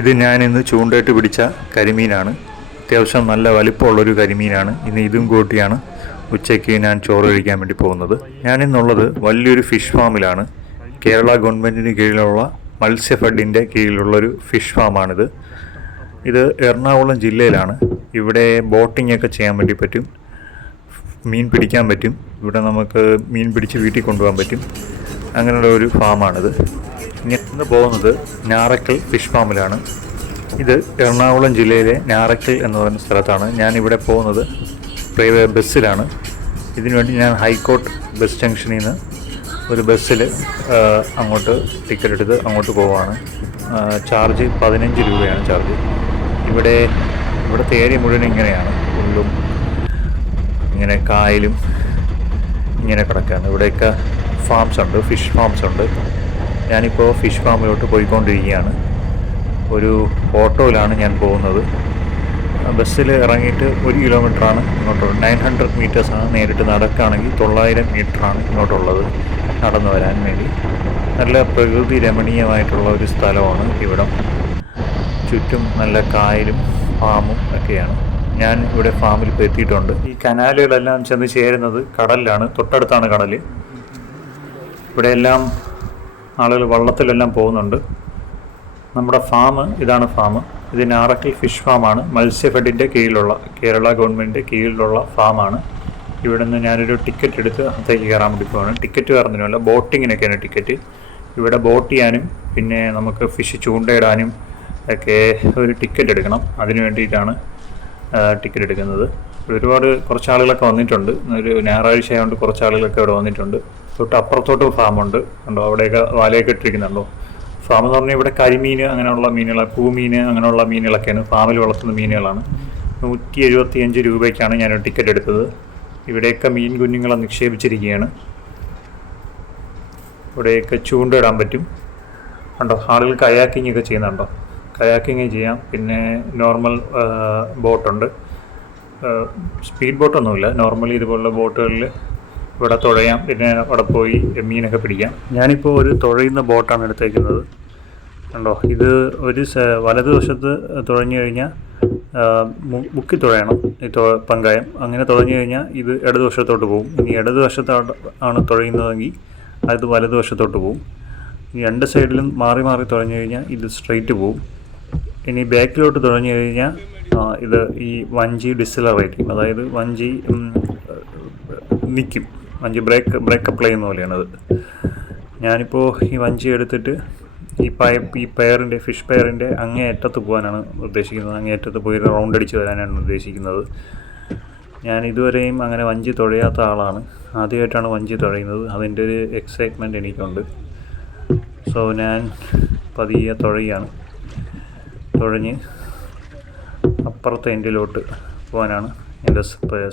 ഇത് ഞാനിന്ന് ചൂണ്ടയിട്ട് പിടിച്ച കരിമീനാണ്. അത്യാവശ്യം നല്ല വലിപ്പമുള്ളൊരു കരിമീനാണ്. ഇന്ന് ഇതും കൂട്ടിയാണ് ഉച്ചയ്ക്ക് ഞാൻ ചോറ് കഴിക്കാൻ വേണ്ടി പോകുന്നത്. ഞാനിന്നുള്ളത് വലിയൊരു ഫിഷ് ഫാമിലാണ്. കേരള ഗവൺമെൻറ്റിന് കീഴിലുള്ള മത്സ്യഫെഡിൻ്റെ കീഴിലുള്ളൊരു ഫിഷ് ഫാമാണിത്. ഇത് എറണാകുളം ജില്ലയിലാണ്. ഇവിടെ ബോട്ടിംഗ് ഒക്കെ ചെയ്യാൻ വേണ്ടി പറ്റും, മീൻ പിടിക്കാൻ പറ്റും. ഇവിടെ നമുക്ക് മീൻ പിടിച്ച് വീട്ടിൽ കൊണ്ടുപോകാൻ പറ്റും. അങ്ങനെയുള്ള ഒരു ഫാമാണിത്. ഇന്ന് പോകുന്നത് ഞാറക്കൽ ഫിഷ് ഫാമിലാണ്. ഇത് എറണാകുളം ജില്ലയിലെ ഞാറക്കൽ എന്ന് പറയുന്ന സ്ഥലത്താണ്. ഞാനിവിടെ പോകുന്നത് ബസ്സിലാണ്. ഇതിനുവേണ്ടി ഞാൻ ഹൈക്കോർട്ട് ബസ് ജംഗ്ഷനിൽ നിന്ന് ഒരു ബസ്സിൽ അങ്ങോട്ട് ടിക്കറ്റ് എടുത്ത് അങ്ങോട്ട് പോവുകയാണ്. ചാർജ് 15 രൂപയാണ് ചാർജ്. ഇവിടുത്തെ ഏരിയ മുഴുവൻ ഇങ്ങനെയാണ്. ഫുള്ളും ഇങ്ങനെ കായലും ഇങ്ങനെ കിടക്കുകയാണ്. ഇവിടെയൊക്കെ ഫാംസ് ഉണ്ട്, ഫിഷ് ഫാംസ് ഉണ്ട്. ഞാനിപ്പോൾ ഫിഷ് ഫാമിലോട്ട് പോയിക്കൊണ്ടിരിക്കുകയാണ്. ഒരു ഓട്ടോയിലാണ് ഞാൻ പോകുന്നത്. ബസ്സിൽ ഇറങ്ങിയിട്ട് 1 കിലോമീറ്ററാണ് ഇങ്ങോട്ടുള്ളത്. 900 മീറ്റേഴ്സാണ്. നേരിട്ട് നടക്കുകയാണെങ്കിൽ 900 മീറ്ററാണ് ഇങ്ങോട്ടുള്ളത് നടന്നു വരാൻ വേണ്ടി. നല്ല പ്രകൃതി രമണീയമായിട്ടുള്ള ഒരു സ്ഥലമാണ് ഇവിടം. ചുറ്റും നല്ല കായലും ഫാമും ഒക്കെയാണ്. ഞാൻ ഇവിടെ ഫാമിൽ ഇപ്പോൾ എത്തിയിട്ടുണ്ട്. ഈ കനാലുകളെല്ലാം ചെന്ന് ചേരുന്നത് കടലിലാണ്. തൊട്ടടുത്താണ് കടൽ. ഇവിടെയെല്ലാം ആളുകൾ വള്ളത്തിലെല്ലാം പോകുന്നുണ്ട്. നമ്മുടെ ഇതാണ് ഫാം. ഇത് ഞാറക്കൽ ഫിഷ് ഫാമാണ്. മത്സ്യഫെഡിൻ്റെ കീഴിലുള്ള, കേരള ഗവൺമെൻറ്റിൻ്റെ കീഴിലുള്ള ഫാമാണ്. ഇവിടെ നിന്ന് ഞാനൊരു ടിക്കറ്റ് എടുത്ത് അകത്തേക്ക് കയറാൻ വേണ്ടി പോവാണ്. ടിക്കറ്റ് കയറുന്നതിനല്ല, ബോട്ടിങ്ങിനൊക്കെയാണ് ടിക്കറ്റ്. ഇവിടെ ബോട്ട് ചെയ്യാനും പിന്നെ നമുക്ക് ഫിഷ് ചൂണ്ടയിടാനും ഒക്കെ ഒരു ടിക്കറ്റ് എടുക്കണം. അതിന് വേണ്ടിയിട്ടാണ് ടിക്കറ്റ് എടുക്കുന്നത്. കുറച്ച് ആളുകളൊക്കെ വന്നിട്ടുണ്ട്. ഒരു ഞായറാഴ്ച ആയതുകൊണ്ട് കുറച്ച് ആളുകളൊക്കെ ഇവിടെ വന്നിട്ടുണ്ട്. തൊട്ട് അപ്പുറത്തോട്ട് ഫാമുണ്ട് കണ്ടോ, അവിടെയൊക്കെ വലയൊക്കെ ഇട്ടിരിക്കുന്നുണ്ടോ. ഫാം എന്ന് പറഞ്ഞാൽ ഇവിടെ കരിമീൻ അങ്ങനെയുള്ള മീനുകൾ, പൂമീൻ അങ്ങനെയുള്ള മീനുകളൊക്കെയാണ് ഫാമിൽ വളർത്തുന്ന മീനുകളാണ്. 175 രൂപയ്ക്കാണ് ഞാൻ ടിക്കറ്റ് എടുത്തത്. ഇവിടെയൊക്കെ മീൻ കുഞ്ഞുങ്ങളെ നിക്ഷേപിച്ചിരിക്കുകയാണ്. ഇവിടെയൊക്കെ ചൂണ്ടയിടാൻ പറ്റും കണ്ടോ. ആളുകൾ കയാക്കിംഗ് ഒക്കെ ചെയ്യുന്നുണ്ടോ. കയാക്കിങ് ചെയ്യാം. പിന്നെ നോർമൽ ബോട്ടുണ്ട്, സ്പീഡ് ബോട്ടൊന്നുമില്ല. നോർമലി ഇതുപോലുള്ള ബോട്ടുകളിൽ ഇവിടെ തുഴയാം. പിന്നെ അവിടെ പോയി മീനൊക്കെ പിടിക്കാം. ഞാനിപ്പോൾ ഒരു തുഴയുന്ന ബോട്ടാണ് എടുത്തേക്കുന്നത് കണ്ടോ. ഇത് ഒരു വലതുവശത്ത് തുഴഞ്ഞു കഴിഞ്ഞാൽ മുക്കി തുഴയണം ഈ പങ്കായം. അങ്ങനെ തുഴഞ്ഞു കഴിഞ്ഞാൽ ഇത് ഇടതുവശത്തോട്ട് പോകും. ഇനി ഇടതുവശത്താണ് തുഴയുന്നതെങ്കിൽ അത് വലതുവശത്തോട്ട് പോകും. ഇനി 2 സൈഡിലും മാറി മാറി തുഴഞ്ഞു കഴിഞ്ഞാൽ ഇത് സ്ട്രെയിറ്റ് പോകും. ഇനി ബാക്കിലോട്ട് തുഴഞ്ഞു കഴിഞ്ഞാൽ ഇത് ഈ വഞ്ചി ഡിസിലറേറ്റ് ചെയ്യും. അതായത് വഞ്ചി നിൽക്കും. വഞ്ചി ബ്രേക്ക് അപ്ലൈ ചെയ്യുന്ന പോലെയാണത്. ഞാനിപ്പോൾ ഈ വഞ്ചി എടുത്തിട്ട് ഈ ഫിഷ് പെയറിൻ്റെ അങ്ങേ അറ്റത്ത് പോകാനാണ് ഉദ്ദേശിക്കുന്നത്. അങ്ങേ അറ്റത്ത് പോയി റൗണ്ട് അടിച്ച് വരാനാണ് ഉദ്ദേശിക്കുന്നത്. ഞാൻ ഇതുവരെയും അങ്ങനെ വഞ്ചി തുഴയാത്ത ആളാണ്. ആദ്യമായിട്ടാണ് വഞ്ചി തുഴയുന്നത്. അതിൻ്റെ ഒരു എക്സൈറ്റ്മെൻറ്റ് എനിക്കുണ്ട്. സോ ഞാൻ പതിയെ തുഴയാണ്. തുഴഞ്ഞ് അപ്പുറത്തെ എൻഡിലോട്ട് പോകാനാണ് എൻ്റെ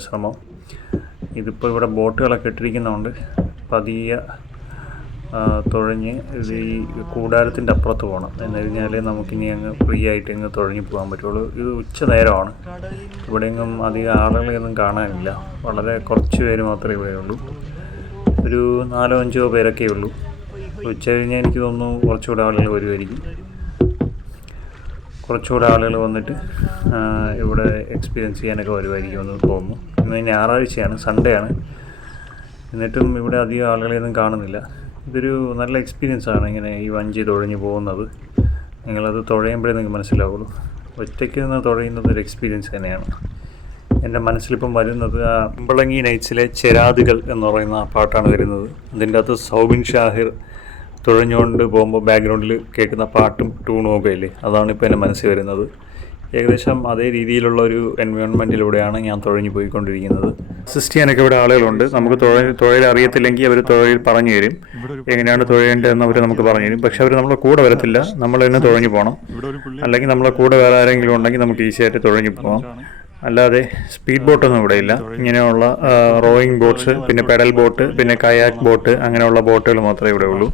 ശ്രമം. ഇതിപ്പോൾ ഇവിടെ ബോട്ടുകളൊക്കെ ഇട്ടിരിക്കുന്നതുകൊണ്ട് പതിയെ തുഴഞ്ഞ് ഇത് ഈ കൂടാരത്തിൻ്റെ അപ്പുറത്ത് പോകണം. എന്ന് കഴിഞ്ഞാൽ നമുക്കിനി അങ്ങ് ഫ്രീ ആയിട്ട് അങ്ങ് തുഴഞ്ഞ് പോകാൻ പറ്റുള്ളൂ. ഇത് ഉച്ച നേരമാണ്. ഇവിടെയെങ്ങും അധികം ആളുകളെയൊന്നും കാണാനില്ല. വളരെ കുറച്ച് പേര് മാത്രമേ ഇവിടെയുള്ളൂ. ഒരു 4-5 പേരൊക്കെ ഉള്ളൂ. ഉച്ച കഴിഞ്ഞാൽ എനിക്ക് തോന്നുന്നു കുറച്ചുകൂടെ ആളുകൾ വരുമായിരിക്കും. കുറച്ചുകൂടെ ആളുകൾ വന്നിട്ട് ഇവിടെ എക്സ്പീരിയൻസ് ചെയ്യാനൊക്കെ വരുമായിരിക്കും എന്ന് തോന്നുന്നു. ഇന്ന് ഞായറാഴ്ചയാണ്, സൺഡേ ആണ്. എന്നിട്ടും ഇവിടെ അധികം ആളുകളെയൊന്നും കാണുന്നില്ല. ഇതൊരു നല്ല എക്സ്പീരിയൻസാണ് ഇങ്ങനെ ഈ വഞ്ചി തുഴഞ്ഞ് പോകുന്നത്. നിങ്ങളത് തുഴയുമ്പോഴേ നിങ്ങൾക്ക് മനസ്സിലാവുള്ളൂ. ഒറ്റയ്ക്ക് നിന്ന് തുഴയുന്നത് ഒരു എക്സ്പീരിയൻസ് തന്നെയാണ്. എൻ്റെ മനസ്സിലിപ്പം വരുന്നത് ആ കുമ്പളങ്ങി നൈറ്റ്സിലെ ചെരാതുകൾ എന്ന് പറയുന്ന ആ പാട്ടാണ് വരുന്നത്. അതിൻ്റെ അകത്ത് സൗബിൻ ഷാഹിർ തുഴഞ്ഞുകൊണ്ട് പോകുമ്പോൾ ബാക്ക്ഗ്രൗണ്ടിൽ കേൾക്കുന്ന പാട്ടും ട്യൂണും ഒക്കെ ഇല്ലേ, അതാണ് ഇപ്പോൾ എൻ്റെ മനസ്സിൽ വരുന്നത്. ഏകദേശം അതേ രീതിയിലുള്ള ഒരു എൻവയോൺമെൻറ്റിലൂടെയാണ് ഞാൻ തുഴഞ്ഞു പോയിക്കൊണ്ടിരിക്കുന്നത്. അസിസ്റ്റ് ചെയ്യാനൊക്കെ ഇവിടെ ആളുകളുണ്ട്. നമുക്ക് തുഴയിൽ അറിയത്തില്ലെങ്കിൽ അവർ തുഴയിൽ പറഞ്ഞു തരും, എങ്ങനെയാണ് തുഴയേണ്ടതെന്ന് അവർ നമുക്ക് പറഞ്ഞു തരും. പക്ഷെ അവർ നമ്മളെ കൂടെ വരത്തില്ല, നമ്മൾ തന്നെ തുഴഞ്ഞു പോകണം. അല്ലെങ്കിൽ നമ്മളെ കൂടെ വേറെ ആരെങ്കിലും ഉണ്ടെങ്കിൽ നമുക്ക് ഈസിയായിട്ട് തുഴഞ്ഞു പോകാം. അല്ലാതെ സ്പീഡ് ബോട്ടൊന്നും ഇവിടെ ഇല്ല. ഇങ്ങനെയുള്ള റോയിങ് ബോട്ട്സ്, പിന്നെ പെഡൽ ബോട്ട്, പിന്നെ കയാക്ക് ബോട്ട്, അങ്ങനെയുള്ള ബോട്ടുകൾ മാത്രമേ ഇവിടെ ഉള്ളൂ.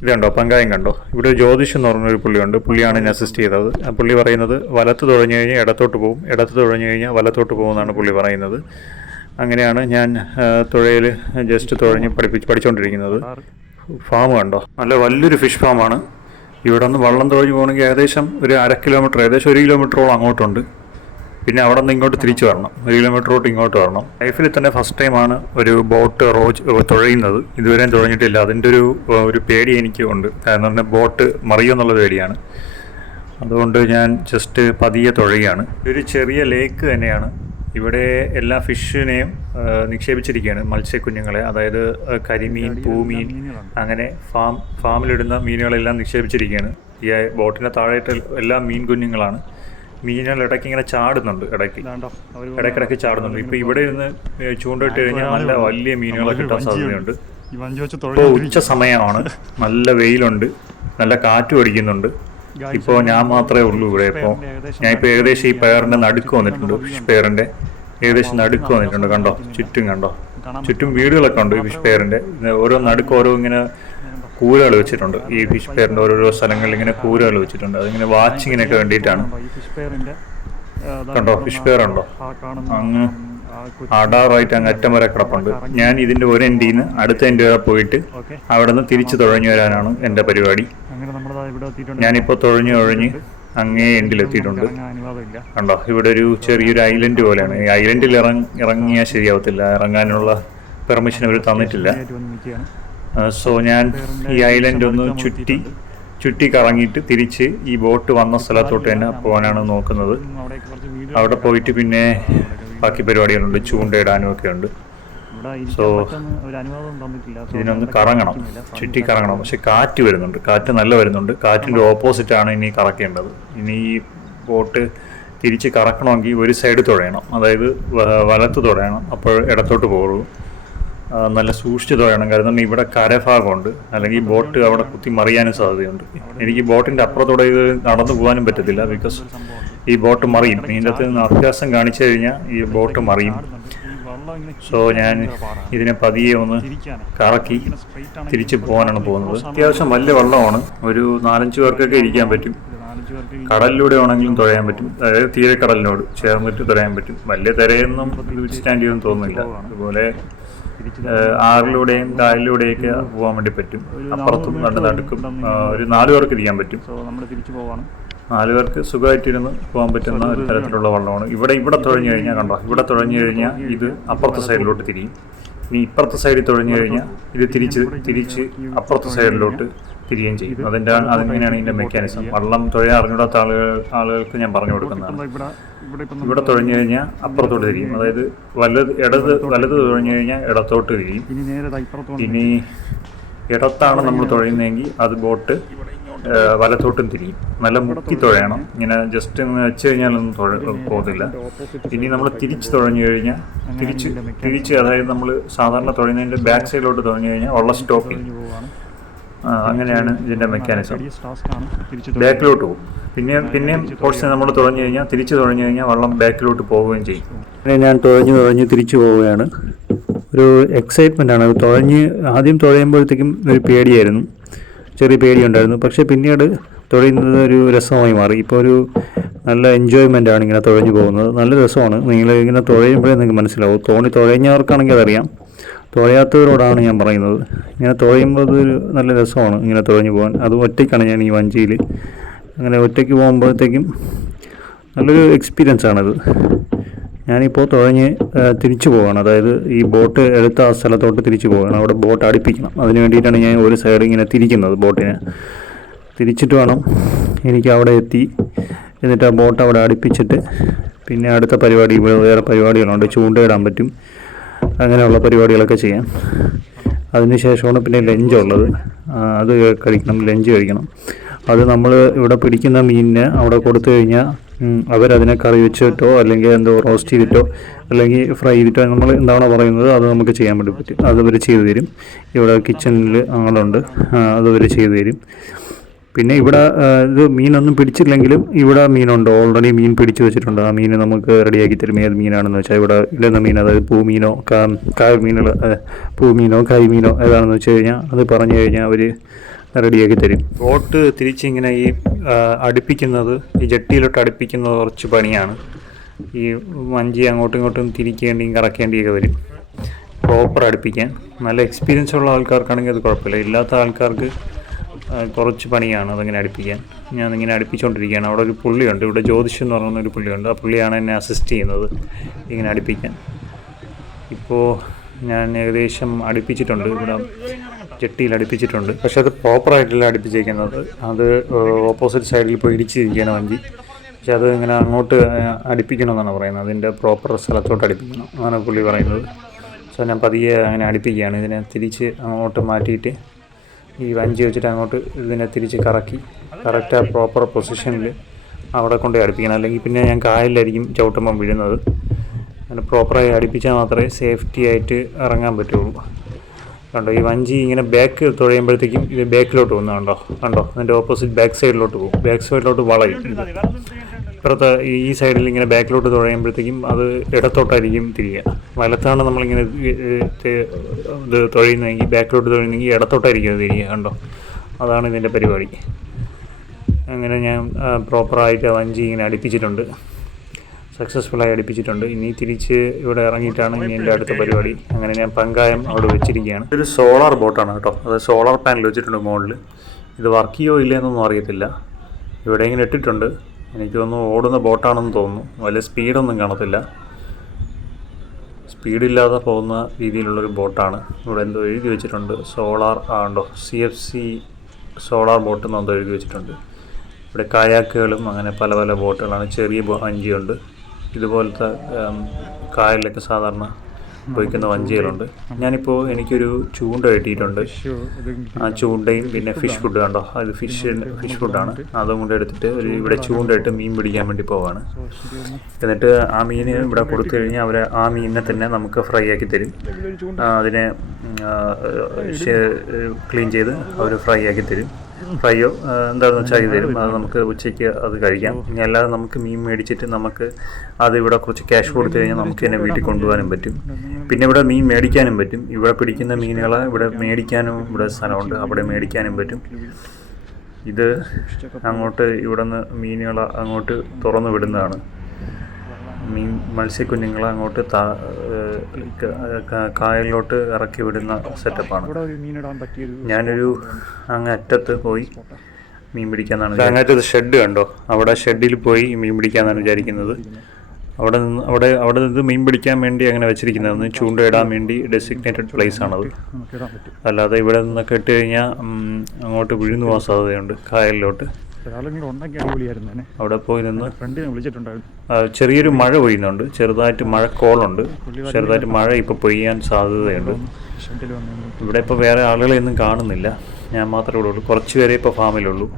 ഇതുണ്ടോ പങ്കായം കണ്ടോ. ഇവിടെ ജ്യോതിഷ് എന്ന് പറഞ്ഞൊരു പുള്ളിയുണ്ട്. പുള്ളിയാണ് എന്നെ അസിസ്റ്റ് ചെയ്തത്. ആ പുള്ളി പറയുന്നത് വലത്ത് തുഴഞ്ഞു കഴിഞ്ഞാൽ ഇടത്തോട്ട് പോകും, ഇടത്ത് തുഴഞ്ഞു കഴിഞ്ഞാൽ വലത്തോട്ട് പോകുമെന്നാണ് പുള്ളി പറയുന്നത്. അങ്ങനെയാണ് ഞാൻ തുഴയിൽ ജസ്റ്റ് തുഴഞ്ഞ് പഠിച്ചുകൊണ്ടിരിക്കുന്നത്. ഫാം കണ്ടോ, നല്ല വലിയൊരു ഫിഷ് ഫാമാണ്. ഇവിടെ നിന്ന് വള്ളം തുഴഞ്ഞ് പോകണമെങ്കിൽ ഏകദേശം ഒരു 1/2 കിലോമീറ്റർ, ഏകദേശം 1 കിലോമീറ്ററോളം അങ്ങോട്ടുണ്ട്. പിന്നെ അവിടെ നിന്ന് ഇങ്ങോട്ട് തിരിച്ചു വരണം, 1 കിലോമീറ്ററോട്ട് ഇങ്ങോട്ട് വരണം. ലൈഫിൽ തന്നെ ഫസ്റ്റ് ടൈമാണ് ഒരു ബോട്ട് തുഴയുന്നത്. ഇതുവരെയും തുഴഞ്ഞിട്ടില്ല. അതിൻ്റെ ഒരു പേടി എനിക്ക് ഉണ്ട്. കാരണം തന്നെ ബോട്ട് മറിയുമെന്നുള്ള പേടിയാണ്. അതുകൊണ്ട് ഞാൻ ജസ്റ്റ് പതിയെ തുഴയുകയാണ്. ഒരു ചെറിയ ലേക്ക് തന്നെയാണ്. ഇവിടെ എല്ലാ ഫിഷിനെയും നിക്ഷേപിച്ചിരിക്കുകയാണ്, മത്സ്യക്കുഞ്ഞുങ്ങളെ. അതായത് കരിമീൻ, പൂമീൻ, അങ്ങനെ ഫാമിലിടുന്ന മീനുകളെല്ലാം നിക്ഷേപിച്ചിരിക്കുകയാണ്. ഈ ബോട്ടിൻ്റെ താഴെയിട്ട് എല്ലാ മീൻ കുഞ്ഞുങ്ങളാണ്. മീനുകൾ ഇടയ്ക്ക് ഇങ്ങനെ ചാടുന്നുണ്ട്, ഇടയ്ക്കിടയ്ക്ക് ചാടുന്നുണ്ട്. ഇപ്പോൾ ഇവിടെ ഇരുന്ന് ചൂണ്ടിട്ട് കഴിഞ്ഞാൽ നല്ല വലിയ മീനുകളെ കിട്ടാൻ സാധ്യതയുണ്ട്. ഇപ്പോൾ ഉച്ച സമയമാണ്, നല്ല വെയിലുണ്ട്, നല്ല കാറ്റും അടിക്കുന്നുണ്ട്. ഇപ്പോൾ ഞാൻ മാത്രമേ ഉള്ളൂ ഇവിടെ. ഞാനിപ്പോൾ ഏകദേശം ഈ പെയറിൻ്റെ നടുക്ക് വന്നിട്ടുണ്ട്. ഫിഷ് പെയറിൻ്റെ ഏകദേശം നടുക്ക് വന്നിട്ടുണ്ട്. കണ്ടോ, ചുറ്റും കണ്ടോ, ചുറ്റും വീടുകളൊക്കെ ഉണ്ട്. ഈ ഫിഷ് പെയറിൻ്റെ ഓരോ നടുക്ക് ഓരോ ഇങ്ങനെ കൂരകൾ വെച്ചിട്ടുണ്ട്. ഈ ഫിഷ് പെയറിൻ്റെ ഓരോരോ സ്ഥലങ്ങളിൽ ഇങ്ങനെ കൂരകൾ വെച്ചിട്ടുണ്ട്. അതിങ്ങനെ വാച്ചിങ്ങിനൊക്കെ വേണ്ടിയിട്ടാണ്. കണ്ടോ, ഫിഷ് പെയർ ഉണ്ടോ, അങ്ങ് അടാറായിട്ട് അങ്ങ് അറ്റം വരെ കിടപ്പുണ്ട്. ഞാൻ ഇതിൻ്റെ ഒരു എൻഡിൽ നിന്ന് അടുത്ത എൻഡ് വരെ പോയിട്ട് അവിടെ നിന്ന് തിരിച്ച് തുഴഞ്ഞു വരാനാണ് എൻ്റെ പരിപാടി. ഞാനിപ്പോൾ തുഴഞ്ഞ് അങ്ങേ എൻഡിലെത്തിയിട്ടുണ്ട്. കണ്ടോ, ഇവിടെ ഒരു ചെറിയൊരു ഐലൻഡ് പോലെയാണ്. ഈ ഐലൻഡിൽ ഇറങ്ങിയാൽ ശരിയാവത്തില്ല, ഇറങ്ങാനുള്ള പെർമിഷൻ അവർ തന്നിട്ടില്ല. സോ ഞാൻ ഈ ഐലൻഡ് ഒന്ന് ചുറ്റി കറങ്ങിയിട്ട് തിരിച്ച് ഈ ബോട്ട് വന്ന സ്ഥലത്തോട്ട് തന്നെ പോകാനാണ് നോക്കുന്നത്. അവിടെ പോയിട്ട് പിന്നെ ബാക്കി പരിപാടികളുണ്ട്, ചൂണ്ടയിടാനും ഒക്കെ ഉണ്ട്. സോ ഇതിനൊന്ന് കറങ്ങണം, ചുറ്റി കറങ്ങണം. പക്ഷെ കാറ്റ് വരുന്നുണ്ട്, കാറ്റ് നല്ല വരുന്നുണ്ട്. കാറ്റിൻ്റെ ഓപ്പോസിറ്റാണ് ഇനി കറക്കേണ്ടത്. ഇനി ഈ ബോട്ട് തിരിച്ച് കറക്കണമെങ്കിൽ ഒരു സൈഡ് തുഴയണം, അതായത് വലത്ത് തുഴയണം, അപ്പോൾ ഇടത്തോട്ട് പോകുള്ളൂ. നല്ല സൂക്ഷിച്ച് തുഴയണം. കാരണം ഇവിടെ കരഭാഗമുണ്ട്, അല്ലെങ്കിൽ ബോട്ട് അവിടെ കുത്തി മറിയാനും സാധ്യതയുണ്ട്. എനിക്ക് ബോട്ടിൻ്റെ അപ്പുറത്തോടെ ഇത് നടന്നു പോകാനും പറ്റത്തില്ല, ബിക്കോസ് ഈ ബോട്ട് മറിയും. ഇതിൻ്റെ അകത്ത് നിന്ന് അഭ്യാസം കാണിച്ചു കഴിഞ്ഞാൽ ഈ ബോട്ട് മറിയും. സോ ഞാൻ ഇതിനെ പതിയെ ഒന്ന് കറക്കി തിരിച്ച് പോകാനാണ് പോകുന്നത്. അത്യാവശ്യം വലിയ വെള്ളമാണ്, ഒരു 4-5 പേർക്കൊക്കെ ഇരിക്കാൻ പറ്റും. കടലിലൂടെ ആണെങ്കിലും തുഴയാൻ പറ്റും, അതായത് തീരക്കടലിനോട് ചേർന്നിട്ട് തുഴയാൻ പറ്റും. വലിയ തിരയൊന്നും സ്റ്റാൻഡ് ചെയ്തൊന്നും തോന്നുന്നില്ല. അതുപോലെ ആറിലൂടെയും കായലിലൂടെയൊക്കെ പോകാൻ വേണ്ടി പറ്റും. അപ്പുറത്തും നടുക്കും ഒരു 4 പേർക്ക് ഇരിക്കാൻ പറ്റും. 4 പേർക്ക് സുഖമായിട്ടിരുന്ന് പോകാൻ പറ്റുന്ന ഒരു തരത്തിലുള്ള വെള്ളമാണ്. ഇവിടെ തുഴഞ്ഞു കഴിഞ്ഞാൽ കണ്ടോ, ഇവിടെ തുഴഞ്ഞു കഴിഞ്ഞാൽ ഇത് അപ്പുറത്തെ സൈഡിലോട്ട് തിരിയും. ഇനി ഇപ്പുറത്തെ സൈഡിൽ തുഴഞ്ഞു കഴിഞ്ഞാൽ ഇത് തിരിച്ച് അപ്പുറത്തെ സൈഡിലോട്ട് തിരിയുകയും ചെയ്യും. അതിങ്ങനെയാണ് ഇതിൻ്റെ മെക്കാനിസം. വെള്ളം തുഴയാൻ അറിഞ്ഞൂടാത്ത ആളുകൾക്ക് ഞാൻ പറഞ്ഞു കൊടുക്കുന്നതാണ്. ഇവിടെ തുഴഞ്ഞു കഴിഞ്ഞാൽ അപ്പുറത്തോട്ട് തിരിയും, അതായത് വലത് തുഴഞ്ഞു കഴിഞ്ഞാൽ ഇടത്തോട്ട് തിരിയും. ഇനി ഇടത്താണ് നമ്മൾ തുഴയുന്നതെങ്കിൽ അത് ബോട്ട് വലത്തോട്ടും തിരിയും. നല്ല മുക്കി തുഴയണം, ഇങ്ങനെ ജസ്റ്റ് ഒന്ന് വെച്ച് കഴിഞ്ഞാലൊന്നും പോകത്തില്ല. ഇനി നമ്മൾ തിരിച്ച് തുഴഞ്ഞു കഴിഞ്ഞാൽ തിരിച്ച് അതായത് നമ്മൾ സാധാരണ തുഴയുന്നതിൻ്റെ ബാക്ക് സൈഡിലോട്ട് തുഴഞ്ഞു കഴിഞ്ഞാൽ ഉള്ള സ്റ്റോപ്പ് ചെയ്യും. അങ്ങനെയാണ് ഇതിൻ്റെ മെക്കാനിസം. ബാക്കിലോട്ട് പോകും. പിന്നെയും കുറച്ച് നമ്മൾ തിരിച്ച് തുഴഞ്ഞു കഴിഞ്ഞാൽ വെള്ളം ബാക്കിലോട്ട് പോവുകയും ചെയ്യും. അങ്ങനെ ഞാൻ തുഴഞ്ഞ് തിരിച്ചു പോവുകയാണ്. ഒരു എക്സൈറ്റ്മെൻ്റാണ്. ആദ്യം തുഴയുമ്പോഴത്തേക്കും ഒരു പേടിയായിരുന്നു, ചെറിയ പേടിയുണ്ടായിരുന്നു. പക്ഷേ പിന്നീട് തുഴയുന്നത് ഒരു രസമായി മാറി. ഇപ്പോൾ ഒരു നല്ല എൻജോയ്മെൻ്റാണ് ഇങ്ങനെ തുഴഞ്ഞു പോകുന്നത്. നല്ല രസമാണ്. നിങ്ങൾ ഇങ്ങനെ തുഴയുമ്പോഴേ നിങ്ങൾക്ക് മനസ്സിലാവും. തുഴഞ്ഞവർക്കാണെങ്കിൽ അതറിയാം, തുഴയാത്തവരോടാണ് ഞാൻ പറയുന്നത്. ഇങ്ങനെ തുഴയുമ്പോൾ അതൊരു നല്ല രസമാണ് ഇങ്ങനെ തുഴഞ്ഞു പോകാൻ. അതും ഒറ്റയ്ക്കാണ് ഞാൻ ഈ വഞ്ചിയിൽ. അങ്ങനെ ഒറ്റയ്ക്ക് പോകുമ്പോഴത്തേക്കും നല്ലൊരു എക്സ്പീരിയൻസ് ആണത്. ഞാനിപ്പോൾ തുഴഞ്ഞ് തിരിച്ചു പോവുകയാണ്, അതായത് ഈ ബോട്ട് എടുത്ത ആ സ്ഥലത്തോട്ട് തിരിച്ചു പോവുകയാണ്. അവിടെ ബോട്ട് അടുപ്പിക്കണം. അതിന് വേണ്ടിയിട്ടാണ് ഞാൻ ഒരു സൈഡ് ഇങ്ങനെ തിരിക്കുന്നത്. ബോട്ടിനെ തിരിച്ചിട്ട് വേണം എനിക്ക് അവിടെ എന്നിട്ട് ആ ബോട്ട് അവിടെ അടുപ്പിച്ചിട്ട് പിന്നെ അടുത്ത പരിപാടി, വേറെ പരിപാടികളുണ്ട്. ചൂണ്ടയിടാൻ പറ്റും, അങ്ങനെയുള്ള പരിപാടികളൊക്കെ ചെയ്യാം. അതിനുശേഷമാണ് പിന്നെ ലഞ്ചുള്ളത്. അത് ലഞ്ച് കഴിക്കണം. അത് നമ്മൾ ഇവിടെ പിടിക്കുന്ന മീനിനെ അവിടെ കൊടുത്തു കഴിഞ്ഞാൽ അവരതിനെ കറി വെച്ചിട്ടോ അല്ലെങ്കിൽ എന്തോ റോസ്റ്റ് ചെയ്തിട്ടോ അല്ലെങ്കിൽ ഫ്രൈ ചെയ്തിട്ടോ നമ്മൾ എന്താണോ പറയുന്നത് അത് നമുക്ക് ചെയ്യാൻ വേണ്ടി പറ്റും. അതവർ ചെയ്തു തരും. ഇവിടെ കിച്ചണിൽ ആളുണ്ട്, അതവർ ചെയ്തു തരും. പിന്നെ ഇവിടെ ഇത് മീനൊന്നും പിടിച്ചില്ലെങ്കിലും ഇവിടെ മീനുണ്ട്, ഓൾറെഡി മീൻ പിടിച്ചു വെച്ചിട്ടുണ്ട്. ആ മീൻ നമുക്ക് റെഡിയാക്കി തരും. ഏത് മീനാണെന്ന് വെച്ചാൽ ഇവിടെ ഇടുന്ന മീൻ, അതായത് പൂമീനോ കായമീനുകൾ, പൂമീനോ കൈമീനോ ഏതാണെന്ന് വെച്ച് കഴിഞ്ഞാൽ അത് പറഞ്ഞു കഴിഞ്ഞാൽ അവർ റെഡിയാക്കി തരും. ബോട്ട് തിരിച്ചിങ്ങനെ ഈ അടുപ്പിക്കുന്നത്, ഈ ജട്ടിയിലോട്ട് അടുപ്പിക്കുന്നത് കുറച്ച് പണിയാണ്. ഈ വഞ്ചി അങ്ങോട്ടും ഇങ്ങോട്ടും തിരിക്കേണ്ടിയും കറക്കേണ്ടിയൊക്കെ വരും പ്രോപ്പർ അടുപ്പിക്കാൻ. നല്ല എക്സ്പീരിയൻസ് ഉള്ള ആൾക്കാർക്കാണെങ്കിൽ അത് കുഴപ്പമില്ല. ഇല്ലാത്ത ആൾക്കാർക്ക് കുറച്ച് പണിയാണ് അതങ്ങനെ അടുപ്പിക്കാൻ. ഞാനിങ്ങനെ അടുപ്പിച്ചുകൊണ്ടിരിക്കുകയാണ്. അവിടെ ഒരു പുള്ളിയുണ്ട്, ഇവിടെ ജ്യോതിഷം എന്ന് പറയുന്ന ഒരു പുള്ളിയുണ്ട്. ആ പുള്ളിയാണ് എന്നെ അസിസ്റ്റ് ചെയ്യുന്നത് ഇങ്ങനെ അടുപ്പിക്കാൻ. ഇപ്പോൾ ഞാൻ ഏകദേശം അടുപ്പിച്ചിട്ടുണ്ട്, ഇവിടെ ജെട്ടിയിൽ അടുപ്പിച്ചിട്ടുണ്ട്. പക്ഷെ അത് പ്രോപ്പറായിട്ടല്ല അടുപ്പിച്ചിരിക്കുന്നത്. അത് ഓപ്പോസിറ്റ് സൈഡിൽ പോയി ഇടിച്ചിരിക്കുകയാണ് വഞ്ചി. പക്ഷെ അത് ഇങ്ങനെ അങ്ങോട്ട് അടുപ്പിക്കണമെന്നാണ് പറയുന്നത്, അതിൻ്റെ പ്രോപ്പർ സ്ഥലത്തോട്ട് അടുപ്പിക്കണം എന്നാണ് പുള്ളി പറയുന്നത്. സോ ഞാൻ പതിയെ അങ്ങനെ അടുപ്പിക്കുകയാണ്. ഇതിനെ തിരിച്ച് അങ്ങോട്ട് മാറ്റിയിട്ട് ഈ വഞ്ചി വെച്ചിട്ട് അങ്ങോട്ട് ഇതിനെ തിരിച്ച് കറക്കി കറക്റ്റ് ആ പ്രോപ്പർ പൊസിഷനിൽ അവിടെ കൊണ്ട് അടുപ്പിക്കണം. അല്ലെങ്കിൽ പിന്നെ ഞാൻ കായലിലായിരിക്കും ചവിട്ടുമ്പം വീഴുന്നത്. അങ്ങനെ പ്രോപ്പറായി അടുപ്പിച്ചാൽ മാത്രമേ സേഫ്റ്റി ആയിട്ട് ഇറങ്ങാൻ പറ്റുള്ളൂ. കണ്ടോ, ഈ വഞ്ചി ഇങ്ങനെ ബാക്ക് തുഴയുമ്പോഴത്തേക്കും ഇത് ബാക്കിലോട്ട് പോകുന്നുണ്ടോ, കണ്ടോ, അതിൻ്റെ ഓപ്പോസിറ്റ് ബാക്ക് സൈഡിലോട്ട് പോകും. ബാക്ക് സൈഡിലോട്ട് വളയും. ഇപ്പുറത്തെ ഈ സൈഡിൽ ഇങ്ങനെ ബാക്കിലോട്ട് തുഴയുമ്പോഴത്തേക്കും അത് ഇടത്തോട്ടായിരിക്കും തിരിയുക. വലത്താണ് നമ്മളിങ്ങനെ ഇത് തുഴയുന്നതെങ്കിൽ, ബാക്കിലോട്ട് തുഴയുന്നെങ്കിൽ ഇടത്തോട്ടായിരിക്കും അത് തിരിയുക. കണ്ടോ, അതാണ് ഇതിൻ്റെ പരിപാടി. അങ്ങനെ ഞാൻ പ്രോപ്പറായിട്ട് വഞ്ചി ഇങ്ങനെ അടുപ്പിച്ചിട്ടുണ്ട്, സക്സസ്ഫുള്ളായി അടുപ്പിച്ചിട്ടുണ്ട്. ഇനി തിരിച്ച് ഇവിടെ ഇറങ്ങിയിട്ടാണ് ഇനി എൻ്റെ അടുത്ത പരിപാടി. അങ്ങനെ ഞാൻ പങ്കായം അവിടെ വെച്ചിരിക്കുകയാണ്. ഇതൊരു സോളാർ ബോട്ടാണ് കേട്ടോ, അത് സോളാർ പാനൽ വെച്ചിട്ടുണ്ട് മുകളിൽ. ഇത് വർക്ക് ചെയ്യോ ഇല്ലയെന്നൊന്നും അറിയത്തില്ല. ഇവിടെ ഇങ്ങനെ ഇട്ടിട്ടുണ്ട്. എനിക്ക് തോന്നുന്നു ഓടുന്ന ബോട്ടാണെന്ന് തോന്നുന്നു. വലിയ സ്പീഡൊന്നും കാണത്തില്ല, സ്പീഡില്ലാതെ പോകുന്ന രീതിയിലുള്ളൊരു ബോട്ടാണ്. ഇവിടെ എന്തോ എഴുതി വെച്ചിട്ടുണ്ട്, സോളാർ ആണ്ടോ, CFC സോളാർ ബോട്ട് എന്നെന്തോ എഴുതി വെച്ചിട്ടുണ്ട്. ഇവിടെ കായാക്കുകളും അങ്ങനെ പല പല ബോട്ടുകളാണ്. ചെറിയ വഞ്ചിയുണ്ട്, ഇതുപോലത്തെ കായലിലൊക്കെ സാധാരണ ഉപയോഗിക്കുന്ന വഞ്ചികളുണ്ട്. ഞാനിപ്പോൾ എനിക്കൊരു ചൂണ്ട കിട്ടിയിട്ടുണ്ട്. ആ ചൂണ്ടയും പിന്നെ ഫിഷ് ഫുഡ് കണ്ടോ, അത് ഫിഷ് ഫുഡാണ്. അതും കൊണ്ട് എടുത്തിട്ട് ഇവിടെ ചൂണ്ടയിട്ട് മീൻ പിടിക്കാൻ വേണ്ടി പോവാണ്. എന്നിട്ട് ആ മീൻ ഇവിടെ കൊടുത്തു കഴിഞ്ഞാൽ അവർ ആ മീനിനെ തന്നെ നമുക്ക് ഫ്രൈ ആക്കി തരും. അതിനെ ക്ലീൻ ചെയ്ത് അവർ ഫ്രൈ ആക്കി തരും. ഫ്രൈയോ എന്താണെന്ന് വെച്ചാൽ ആക്കി തരും. അത് നമുക്ക് ഉച്ചയ്ക്ക് അത് കഴിക്കാം. ഇനി അല്ലാതെ നമുക്ക് മീൻ മേടിച്ചിട്ട് നമുക്ക് അത് ഇവിടെ കുറച്ച് ക്യാഷ് കൊടുത്തു കഴിഞ്ഞാൽ നമുക്ക് തന്നെ വീട്ടിൽ കൊണ്ടുപോകാനും പറ്റും. പിന്നെ ഇവിടെ മീൻ മേടിക്കാനും പറ്റും. ഇവിടെ പിടിക്കുന്ന മീനുകളെ ഇവിടെ മേടിക്കാനും ഇവിടെ സ്ഥലമുണ്ട്, അവിടെ മേടിക്കാനും പറ്റും. ഇത് അങ്ങോട്ട് ഇവിടെ നിന്ന് മീനുകളെ അങ്ങോട്ട് തുറന്നു വിടുന്നതാണ്. മത്സ്യക്കുഞ്ഞുങ്ങളെ അങ്ങോട്ട് കായലിലോട്ട് ഇറക്കി വിടുന്ന സെറ്റപ്പാണ്. ഞാനൊരു അങ്ങ് അറ്റത്ത് പോയി മീൻ പിടിക്കാന്നാണ്. അങ്ങനത്തെ ഷെഡ് കണ്ടോ, അവിടെ ഷെഡിൽ പോയി മീൻ പിടിക്കാന്നാണ് വിചാരിക്കുന്നത്. അവിടെ നിന്ന് മീൻ പിടിക്കാൻ വേണ്ടി അങ്ങനെ വെച്ചിരിക്കുന്നതാണ്, ചൂണ്ടയിടാൻ വേണ്ടി ഡെസിഗ്നേറ്റഡ് പ്ലേസ് ആണത്. അല്ലാതെ ഇവിടെ നിന്നൊക്കെ ഇട്ട് കഴിഞ്ഞാൽ അങ്ങോട്ട് വിഴുന്നു പോകാൻ സാധ്യതയുണ്ട് കായലിലോട്ട്. അവിടെ പോയി നിന്ന് ചെറിയൊരു മഴ പെയ്യുന്നുണ്ട്, ചെറുതായിട്ട് മഴക്കോളുണ്ട്, ചെറുതായിട്ട് മഴ ഇപ്പോൾ പെയ്യാൻ സാധ്യതയുണ്ട്. ഇവിടെ ഇപ്പോൾ വേറെ ആളുകളെയൊന്നും കാണുന്നില്ല, ഞാൻ മാത്രമേ ഉള്ളൂ. കുറച്ച് പേരെ ഇപ്പോൾ ഫാമിലുള്ളൂ,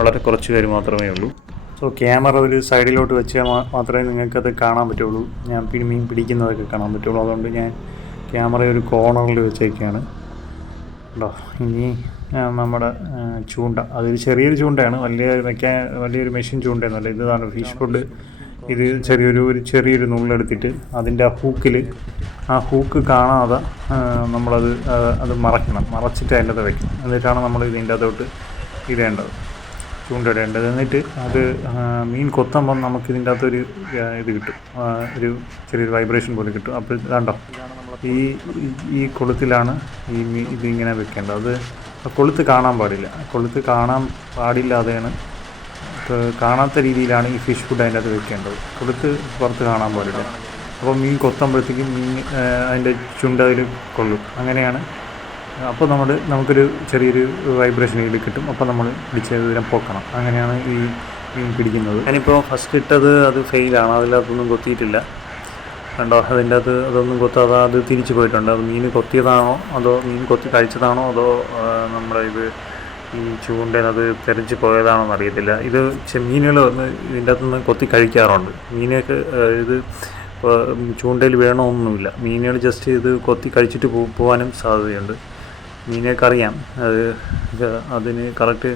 വളരെ കുറച്ച് പേര് മാത്രമേ ഉള്ളൂ. സോ ക്യാമറ ഒരു സൈഡിലോട്ട് വെച്ചാൽ മാത്രമേ നിങ്ങൾക്കത് കാണാൻ പറ്റുള്ളൂ, ഞാൻ മീൻ പിടിക്കുന്നതൊക്കെ കാണാൻ പറ്റുള്ളൂ. അതുകൊണ്ട് ഞാൻ ക്യാമറ ഒരു കോർണറിൽ വെച്ചേക്കാണ് കേട്ടോ. ഇനി നമ്മുടെ ചൂണ്ട, അതൊരു ചെറിയൊരു ചൂണ്ടയാണ്, വലിയൊരു മെഷീൻ ചൂണ്ടയൊന്നുമല്ല. ഇതാണ് ഫിഷ് ഫുഡ്. ഇത് ചെറിയൊരു നുള്ളെടുത്തിട്ട് അതിൻ്റെ ആ ഹൂക്ക് കാണാതെ അത് മറച്ചിട്ട് അതിൻ്റെ അകത്ത് വയ്ക്കണം. എന്നിട്ടാണ് നമ്മൾ ഇതിൻ്റെ അകത്തോട്ട് ഇടേണ്ടത്, ചൂണ്ടയിടേണ്ടത്. എന്നിട്ട് അത് മീൻ കൊത്തുമ്പം നമുക്ക് ഇതിൻ്റെ അകത്തൊരു ഇത് കിട്ടും, ഒരു ചെറിയൊരു വൈബ്രേഷൻ പോലെ കിട്ടും. അപ്പോൾ ഇതാണ്ടോ, ഈ കൊളുത്തിലാണ് ഇതിങ്ങനെ വെക്കേണ്ടത്. അത് കൊളുത്ത് കാണാൻ പാടില്ലാതെയാണ്, കാണാത്ത രീതിയിലാണ് ഈ ഫിഷ് ഫുഡ് അതിൻ്റെ അകത്ത് വെക്കേണ്ടത്. കൊളുത്ത് പുറത്ത് കാണാൻ പാടില്ല. അപ്പോൾ മീൻ കൊത്തുമ്പോഴത്തേക്കും അതിൻ്റെ ചുണ്ട് അതിൽ കൊള്ളും. അങ്ങനെയാണ്. അപ്പോൾ നമുക്കൊരു ചെറിയൊരു വൈബ്രേഷൻ ഇതിൽ കിട്ടും. അപ്പോൾ നമ്മൾ പിടിച്ച് ഇതിനെ പൊക്കണം. അങ്ങനെയാണ് ഈ മീൻ പിടിക്കുന്നത്. ഞാനിപ്പോൾ ഫസ്റ്റ് ഇട്ടത് അത് ഫെയിലാണ്, അതിലതൊന്നും കൊത്തിയിട്ടില്ല കണ്ടോ. അതിൻ്റെ അകത്ത് അതൊന്നും കൊത്താതെ അത് തിരിച്ചു പോയിട്ടുണ്ട്. അത് മീൻ കൊത്തിയതാണോ അതോ മീൻ കൊത്തി കഴിച്ചതാണോ അതോ ഈ ചൂണ്ടേനത് തെറിച്ച് പോയതാണോ എന്നറിയത്തില്ല. ഇത് മീനുകൾ വന്ന് ഇതിൻ്റെ അകത്തുനിന്ന് കൊത്തി കഴിക്കാറുണ്ട്. മീനൊക്കെ ഇത് ചൂണ്ടയിൽ വേണമെന്നൊന്നുമില്ല. മീനുകൾ ജസ്റ്റ് ഇത് കൊത്തി കഴിച്ചിട്ട് പോകാനും സാധ്യതയുണ്ട്. മീനൊക്കെ അറിയാം, അതിന് കറക്റ്റ്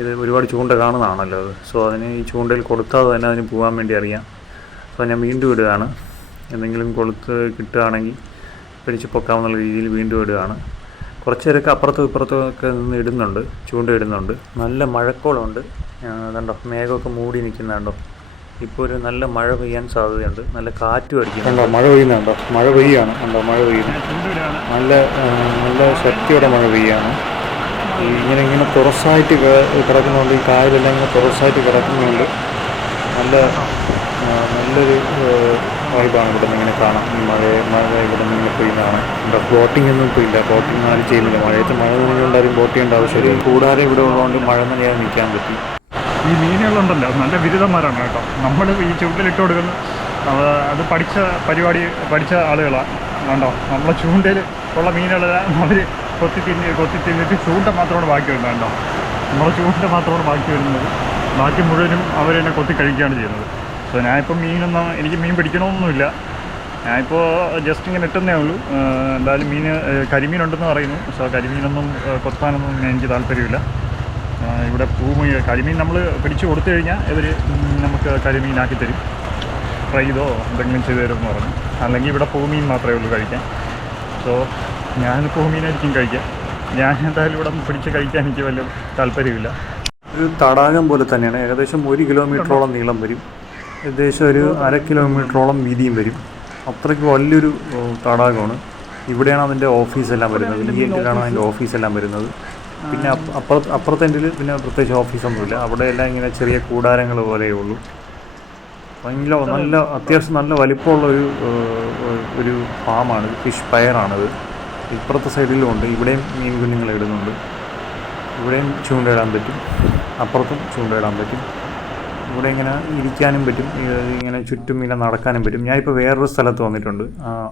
ഇത് ഒരുപാട് ചൂണ്ട കാണുന്നതാണല്ലോ അത്. സോ അതിന് ഈ ചൂണ്ടയിൽ കൊടുത്താൽ തന്നെ അതിന് പോകാൻ വേണ്ടി അറിയാം. അപ്പോൾ ഞാൻ വീണ്ടും ഇടുകയാണ്. എന്തെങ്കിലും കൊളുത്ത് കിട്ടുകയാണെങ്കിൽ പിടിച്ച് പൊക്കാവുന്ന രീതിയിൽ വീണ്ടും ഇടുകയാണ്. കുറച്ച് പേരൊക്കെ അപ്പുറത്തും ഇപ്പുറത്തും ഒക്കെ നിന്ന് ഇടുന്നുണ്ട്, ചൂണ്ട ഇടുന്നുണ്ട്. നല്ല മഴക്കോളുണ്ട്, കണ്ടോ, മേഘമൊക്കെ മൂടി നിൽക്കുന്നുണ്ടോ. ഇപ്പോൾ ഒരു നല്ല മഴ പെയ്യാൻ സാധ്യതയുണ്ട്, നല്ല കാറ്റും അടിക്കുന്നുണ്ടോ. മഴ പെയ്യുന്നുണ്ടോ, മഴ പെയ്യാണ്, കണ്ടോ, മഴ പെയ്യുന്നു. നല്ല ശക്തിയോടെ മഴ പെയ്യാണ്. ഇങ്ങനെ തുറസായിട്ട് കിടക്കുന്നതുകൊണ്ട്, ഈ കായലെല്ലാം ഇങ്ങനെ തുറസായിട്ട് കിടക്കുന്നതുകൊണ്ട് നല്ലൊരു വൈബാണ് ഇവിടെ നിന്ന് ഇങ്ങനെ കാണാം. ഈ മഴ ഇവിടെ നിന്ന് ഇങ്ങനെ പോയി കാണാം. ഇവിടെ ബോട്ടിംഗ് ഒന്നും ഇപ്പോൾ ഇല്ല, ബോട്ടിംഗ് ആരും ചെയ്യുന്നില്ല. മഴയത്ത് മഴ നനഞ്ഞുകൊണ്ട് ആരും ബോട്ട് ചെയ്യേണ്ട ആവശ്യമില്ല. കൂടാതെ ഇവിടെ ഉള്ളതുകൊണ്ട് മഴ നനയാതെ നിൽക്കാൻ പറ്റി. ഈ മീനുകളുണ്ടല്ലോ നല്ല ബിരുദന്മാരാണ് കേട്ടോ. നമ്മൾ ഈ ചൂണ്ടയിലിട്ട് കൊടുക്കുന്ന അത് പഠിച്ച ആളുകളാണ് കണ്ടോ. നമ്മളെ ചൂണ്ടയിൽ ഉള്ള മീനുകളെല്ലാം അവർ കൊത്തി തിന്നിട്ട് ചൂണ്ട മാത്രമാണ് ബാക്കി വരുന്നത് കണ്ടോ. നമ്മളെ ചൂണ്ട മാത്രമാണ് ബാക്കി വരുന്നത്, ബാക്കി മുഴുവനും അവർ തന്നെ കൊത്തി കഴിക്കുകയാണ് ചെയ്യുന്നത്. സോ ഞാനിപ്പോൾ എനിക്ക് മീൻ പിടിക്കണമെന്നൊന്നുമില്ല, ഞാനിപ്പോൾ ജസ്റ്റ് ഇങ്ങനെ ഇട്ടുന്നേ ഉള്ളൂ. എന്തായാലും കരിമീനുണ്ടെന്ന് പറയുന്നു. സോ കരിമീനൊന്നും കൊത്താനൊന്നും എനിക്ക് താല്പര്യമില്ല. ഇവിടെ കരിമീൻ നമ്മൾ പിടിച്ചു കൊടുത്തു കഴിഞ്ഞാൽ ഇവർ നമുക്ക് കരിമീനാക്കി തരും, ഫ്രൈ ചെയ്തോ എന്തെങ്കിലും ചെയ്തു തരുമെന്ന് പറഞ്ഞു. അല്ലെങ്കിൽ ഇവിടെ പൂമീൻ മാത്രമേ ഉള്ളൂ കഴിക്കാൻ. സോ ഞാൻ പൂമീനായിരിക്കും കഴിക്കാം. ഞാൻ എന്തായാലും ഇവിടെ പിടിച്ച് കഴിക്കാൻ എനിക്ക് വലിയ താല്പര്യമില്ല. ഒരു തടാകം പോലെ തന്നെയാണ്. ഏകദേശം 1 കിലോമീറ്ററോളം നീളം വരും, ഏകദേശം ഒരു 1/2 കിലോമീറ്ററോളം വീതിയും വരും. അത്രയ്ക്ക് വലിയൊരു തടാകമാണ്. ഇവിടെയാണ് അതിൻ്റെ ഓഫീസെല്ലാം വരുന്നത്. ഈ എൻഡിലാണ് അതിൻ്റെ ഓഫീസെല്ലാം വരുന്നത്. പിന്നെ അപ്പുറത്തെ എൻഡിൽ പിന്നെ പ്രത്യേകിച്ച് ഓഫീസൊന്നുമില്ല. അവിടെയെല്ലാം ഇങ്ങനെ ചെറിയ കൂടാരങ്ങൾ പോലെയേ ഉള്ളൂ. അത്യാവശ്യം നല്ല വലിപ്പമുള്ള ഒരു ഫാമാണ്, ഫിഷ് പയറാണത്. ഇപ്പുറത്തെ സൈഡിലും ഉണ്ട്. ഇവിടെയും മീൻ കുഞ്ഞുങ്ങൾ ഇടുന്നുണ്ട്. ഇവിടെയും ചൂണ്ടയിടാൻ പറ്റും, അപ്പുറത്തും ചൂണ്ടയിടാൻ പറ്റും. ഇവിടെ ഇങ്ങനെ ഇരിക്കാനും പറ്റും, ഇങ്ങനെ ചുറ്റും ഇങ്ങനെ നടക്കാനും പറ്റും. ഞാനിപ്പോൾ വേറൊരു സ്ഥലത്ത് വന്നിട്ടുണ്ട്.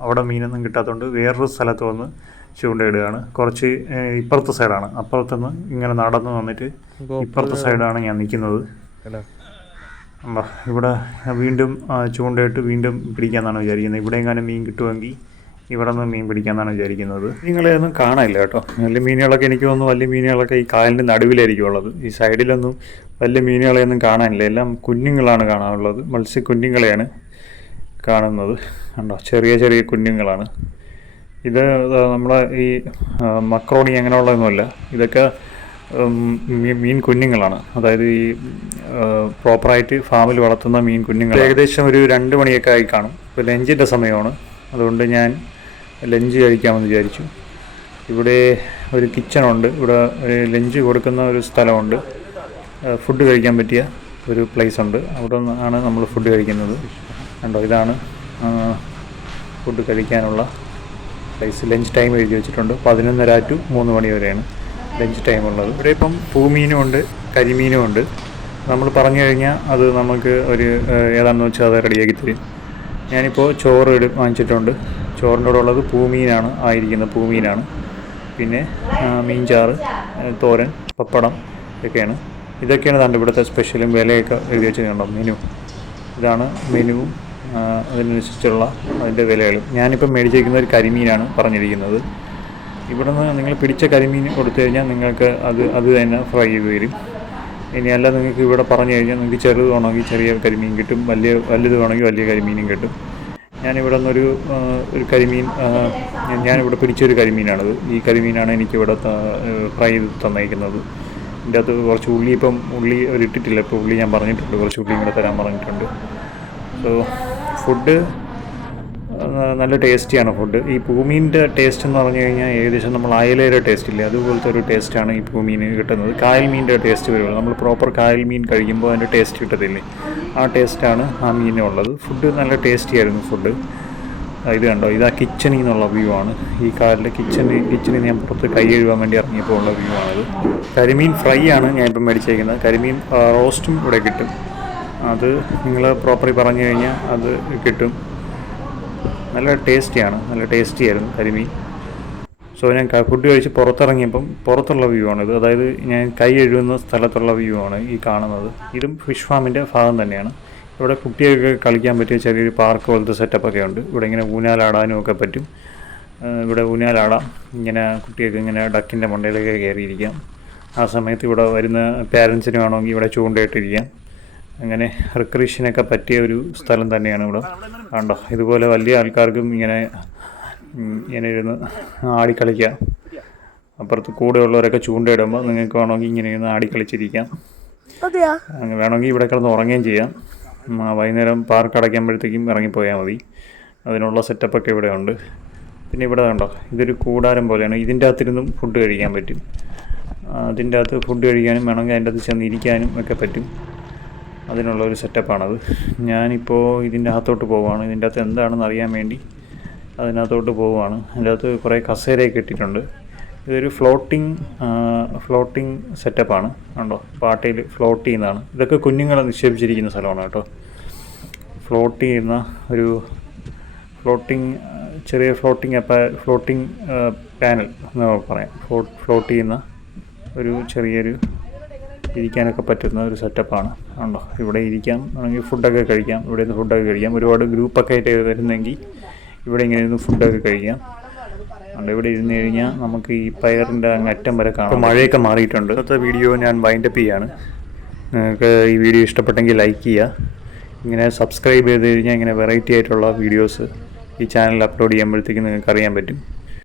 അവിടെ മീനൊന്നും കിട്ടാത്തതുകൊണ്ട് വേറൊരു സ്ഥലത്ത് വന്ന് ചൂണ്ടയിടുകയാണ്. കുറച്ച് ഇപ്പുറത്തെ സൈഡാണ്. അപ്പുറത്തുനിന്ന് ഇങ്ങനെ നടന്ന് വന്നിട്ട് ഇപ്പുറത്തെ സൈഡാണ് ഞാൻ നിൽക്കുന്നത്. ഇവിടെ വീണ്ടും ചൂണ്ടയിട്ട് വീണ്ടും പിടിക്കാമെന്നാണ് വിചാരിക്കുന്നത്. ഇവിടെ എങ്ങാനും മീൻ കിട്ടുമെങ്കിൽ ഇവിടെ നിന്ന് മീൻ പിടിക്കാമെന്നാണ് വിചാരിക്കുന്നത്. നിങ്ങളെയൊന്നും കാണാനില്ല കേട്ടോ. വലിയ മീനുകളൊക്കെ എനിക്ക് തോന്നുന്നു, വലിയ മീനുകളൊക്കെ ഈ കായലിൻ്റെ നടുവിലായിരിക്കും ഉള്ളത്. ഈ സൈഡിലൊന്നും വലിയ മീനുകളെയൊന്നും കാണാനില്ല. എല്ലാം കുഞ്ഞുങ്ങളാണ് കാണാനുള്ളത്. മത്സ്യക്കുഞ്ഞുങ്ങളെയാണ് കാണുന്നത് കണ്ടോ. ചെറിയ ചെറിയ കുഞ്ഞുങ്ങളാണ് ഇത്. നമ്മളെ ഈ മക്രോണി അങ്ങനെയുള്ളതൊന്നുമല്ല, ഇതൊക്കെ മീൻ കുഞ്ഞുങ്ങളാണ്. അതായത് ഈ പ്രോപ്പറായിട്ട് ഫാമിൽ വളർത്തുന്ന മീൻ കുഞ്ഞുങ്ങൾ. ഏകദേശം ഒരു 2 മണിയൊക്കെ ആയി കാണും. ഇപ്പോൾ ലഞ്ചിൻ്റെ സമയമാണ്, അതുകൊണ്ട് ഞാൻ ലഞ്ച് കഴിക്കാമെന്ന് വിചാരിച്ചു. ഇവിടെ ഒരു കിച്ചണുണ്ട്, ഇവിടെ ലഞ്ച് കൊടുക്കുന്ന ഒരു സ്ഥലമുണ്ട്, ഫുഡ് കഴിക്കാൻ പറ്റിയ ഒരു പ്ലേസ് ഉണ്ട്. അവിടെ നിന്നാണ് നമ്മൾ ഫുഡ് കഴിക്കുന്നത് കണ്ടോ. ഇതാണ് ഫുഡ് കഴിക്കാനുള്ള പ്ലേസ്. ലഞ്ച് ടൈം എഴുതി വെച്ചിട്ടുണ്ട്. 11:30 to 3 മണി വരെയാണ് ലഞ്ച് ടൈം ഉള്ളത്. ഇവിടെ ഇപ്പം പൂമീനും ഉണ്ട്, കരിമീനും ഉണ്ട്. നമ്മൾ പറഞ്ഞു കഴിഞ്ഞാൽ അത് നമുക്ക് ഏതാണെന്ന് വെച്ചാൽ അത് റെഡിയാക്കി തരും. ഞാനിപ്പോൾ ചോറ് വാങ്ങിച്ചിട്ടുണ്ട്. ചോറിൻ്റെ കൂടെ ഉള്ളത് പൂമീനാണ് ആയിരിക്കുന്നത്, പൂമീനാണ്. പിന്നെ മീൻചാറ്, തോരൻ, പപ്പടം ഇതൊക്കെയാണ്. ഇതൊക്കെയാണ് ഇവിടുത്തെ സ്പെഷ്യലും. വിലയൊക്കെ എഴുതി വെച്ചിട്ടുണ്ടോ മെനു. ഇതാണ് മെനുവും അതിനനുസരിച്ചുള്ള അതിൻ്റെ വിലകളും. ഞാനിപ്പം മേടിച്ചിരിക്കുന്ന ഒരു കരിമീനാണ് പറഞ്ഞിരിക്കുന്നത്. ഇവിടെ നിന്ന് നിങ്ങൾ പിടിച്ച കരിമീൻ കൊടുത്തു കഴിഞ്ഞാൽ നിങ്ങൾക്ക് അത് തന്നെ ഫ്രൈ ചെയ്ത് തരും. ഇനി അല്ല നിങ്ങൾക്ക് ഇവിടെ പറഞ്ഞു കഴിഞ്ഞാൽ നിങ്ങൾക്ക് ചെറുത് വേണമെങ്കിൽ ചെറിയ കരിമീൻ കിട്ടും, വലുത് വേണമെങ്കിൽ വലിയ കരിമീനും കിട്ടും. ഞാനിവിടെ നിന്നൊരു കരിമീൻ ഞാനിവിടെ പിടിച്ചൊരു കരിമീനാണത്. ഈ കരിമീനാണ് എനിക്കിവിടെ ഫ്രൈ ചെയ്ത് തന്നേക്കുന്നത്. ഇതിൻ്റെ അകത്ത് കുറച്ച് ഉള്ളി ഇട്ടിട്ടില്ല. ഇപ്പോൾ ഉള്ളി ഞാൻ പറഞ്ഞിട്ടുണ്ട്, കുറച്ച് ഉള്ളിയും കൂടെ തരാൻ പറഞ്ഞിട്ടുണ്ട്. സോ ഫുഡ് നല്ല ടേസ്റ്റിയാണ് ഫുഡ്. ഈ പൂമീൻ്റെ ടേസ്റ്റ് എന്ന് പറഞ്ഞു കഴിഞ്ഞാൽ ഏകദേശം നമ്മൾ അയലയുടെ ടേസ്റ്റ് ഇല്ലേ, അതുപോലത്തെ ഒരു ടേസ്റ്റാണ് ഈ പൂമീൻ കിട്ടുന്നത്. കായൽ മീനിൻ്റെ ടേസ്റ്റ് വരുള്ളൂ. നമ്മൾ പ്രോപ്പർ കായൽ മീൻ കഴിക്കുമ്പോൾ അതിൻ്റെ ടേസ്റ്റ് കിട്ടത്തില്ലേ, ആ ടേസ്റ്റാണ് ആ മീനുള്ളത്. ഫുഡ് നല്ല ടേസ്റ്റി ആയിരുന്നു ഫുഡ്. ഇത് കണ്ടോ, ഇതാ കിച്ചണിൽ നിന്നുള്ള വ്യൂ ആണ്. ഈ കായലിൻ്റെ കിച്ചണിൽ ഞാൻ പുറത്ത് കൈ കഴുകാൻ വേണ്ടി ഇറങ്ങിയപ്പോൾ ഉള്ള വ്യൂ ആണിത്. കരിമീൻ ഫ്രൈ ആണ് ഞാനിപ്പം മേടിച്ചേക്കുന്നത്. കരിമീൻ റോസ്റ്റും ഇവിടെ കിട്ടും. അത് നിങ്ങൾ പ്രോപ്പറായി പറഞ്ഞു കഴിഞ്ഞാൽ അത് കിട്ടും. നല്ല ടേസ്റ്റിയായിരുന്നു കരിമീൻ. സോ ഞാൻ ഫുഡ് കഴിച്ച് പുറത്തിറങ്ങിയപ്പം പുറത്തുള്ള വ്യൂ ആണിത്. അതായത് ഞാൻ കൈ എഴുതുന്ന സ്ഥലത്തുള്ള വ്യൂ ആണ് ഈ കാണുന്നത്. ഇതും ഫിഷ് ഫാമിൻ്റെ ഭാഗം തന്നെയാണ്. ഇവിടെ കുട്ടികൾക്ക് കളിക്കാൻ പറ്റിയ ചെറിയൊരു പാർക്ക് പോലത്തെ സെറ്റപ്പൊക്കെ ഉണ്ട്. ഇവിടെ ഇങ്ങനെ ഊഞ്ഞാലാടാനും ഒക്കെ പറ്റും. ഇവിടെ ഊഞ്ഞാലാടാം. ഇങ്ങനെ കുട്ടികൾക്ക് ഇങ്ങനെ ഡക്കിൻ്റെ മണ്ടയിലൊക്കെ കയറിയിരിക്കാം. ആ സമയത്ത് ഇവിടെ വരുന്ന പാരൻസിന് വേണമെങ്കിൽ ഇവിടെ ചൂണ്ടയിട്ടിരിക്കാം. അങ്ങനെ റിക്രിയേഷനൊക്കെ പറ്റിയ ഒരു സ്ഥലം തന്നെയാണ് ഇവിടെ. കണ്ടോ, ഇതുപോലെ വലിയ ആൾക്കാർക്കും ഇങ്ങനെ ഇരുന്ന് ആടിക്കളിക്കാം. അപ്പുറത്ത് കൂടെയുള്ളവരൊക്കെ ചൂണ്ടയിടുമ്പോൾ നിങ്ങൾക്ക് വേണമെങ്കിൽ ഇങ്ങനെ ഇരുന്ന് ആടിക്കളിച്ചിരിക്കാം. വേണമെങ്കിൽ ഇവിടെ കിടന്ന് ഉറങ്ങുകയും ചെയ്യാം. വൈകുന്നേരം പാർക്ക് അടയ്ക്കുമ്പോഴത്തേക്കും ഇറങ്ങിപ്പോയാൽ മതി. അതിനുള്ള സെറ്റപ്പൊക്കെ ഇവിടെ ഉണ്ട്. പിന്നെ ഇവിടെ കണ്ടോ, ഇതൊരു കൂടാരം പോലെയാണ്. ഇതിൻ്റെ അകത്തിരുന്നും ഫുഡ് കഴിക്കാൻ പറ്റും. അതിൻ്റെ അകത്ത് ഫുഡ് കഴിക്കാനും വേണമെങ്കിൽ അതിൻ്റെ അകത്ത് ചെന്നിരിക്കാനും ഒക്കെ പറ്റും. അതിനുള്ള ഒരു സെറ്റപ്പാണത്. ഞാനിപ്പോൾ ഇതിൻ്റെ അകത്തോട്ട് പോവുകയാണ്. ഇതിൻ്റെ അകത്ത് എന്താണെന്ന് അറിയാൻ വേണ്ടി അതിനകത്തോട്ട് പോവുകയാണ്. അതിൻ്റെ അകത്ത് കുറേ കസേരയൊക്കെ ഇട്ടിട്ടുണ്ട്. ഇതൊരു ഫ്ലോട്ടിംഗ് സെറ്റപ്പാണ്. കണ്ടോ, പാട്ടയിൽ ഫ്ലോട്ട് ചെയ്യുന്നതാണ്. ഇതൊക്കെ കുഞ്ഞുങ്ങളെ നിക്ഷേപിച്ചിരിക്കുന്ന സ്ഥലമാണ് കേട്ടോ. ഫ്ലോട്ട് ചെയ്യുന്ന ഒരു ചെറിയ ഫ്ലോട്ടിംഗ് പാനൽ എന്ന് പറയാം. ഫ്ലോട്ട് ചെയ്യുന്ന ഒരു ചെറിയൊരു ഇരിക്കാനൊക്കെ പറ്റുന്ന ഒരു സെറ്റപ്പാണ്. കണ്ടോ, ഇവിടെ ഇരിക്കാം, ആണെങ്കിൽ ഫുഡൊക്കെ കഴിക്കാം. ഇവിടെ നിന്ന് ഫുഡൊക്കെ കഴിക്കാം. ഒരുപാട് ഗ്രൂപ്പൊക്കെ ആയിട്ട് വരുന്നെങ്കിൽ ഇവിടെ ഇങ്ങനെ ഇരുന്ന് ഫുഡൊക്കെ കഴിക്കാം. അതുകൊണ്ട് ഇവിടെ ഇരുന്ന് കഴിഞ്ഞാൽ നമുക്ക് ഈ പയറിൻ്റെ അങ്ങ് അറ്റം വരെ കാണാം. മഴയൊക്കെ മാറിയിട്ടുണ്ട്. ഇന്നത്തെ വീഡിയോ ഞാൻ വൈൻഡപ്പ് ചെയ്യാണ്. നിങ്ങൾക്ക് ഈ വീഡിയോ ഇഷ്ടപ്പെട്ടെങ്കിൽ ലൈക്ക് ചെയ്യുക. ഇങ്ങനെ സബ്സ്ക്രൈബ് ചെയ്ത് കഴിഞ്ഞാൽ ഇങ്ങനെ വെറൈറ്റി ആയിട്ടുള്ള വീഡിയോസ് ഈ ചാനലിൽ അപ്ലോഡ് ചെയ്യുമ്പോഴത്തേക്കും നിങ്ങൾക്ക് അറിയാൻ പറ്റും.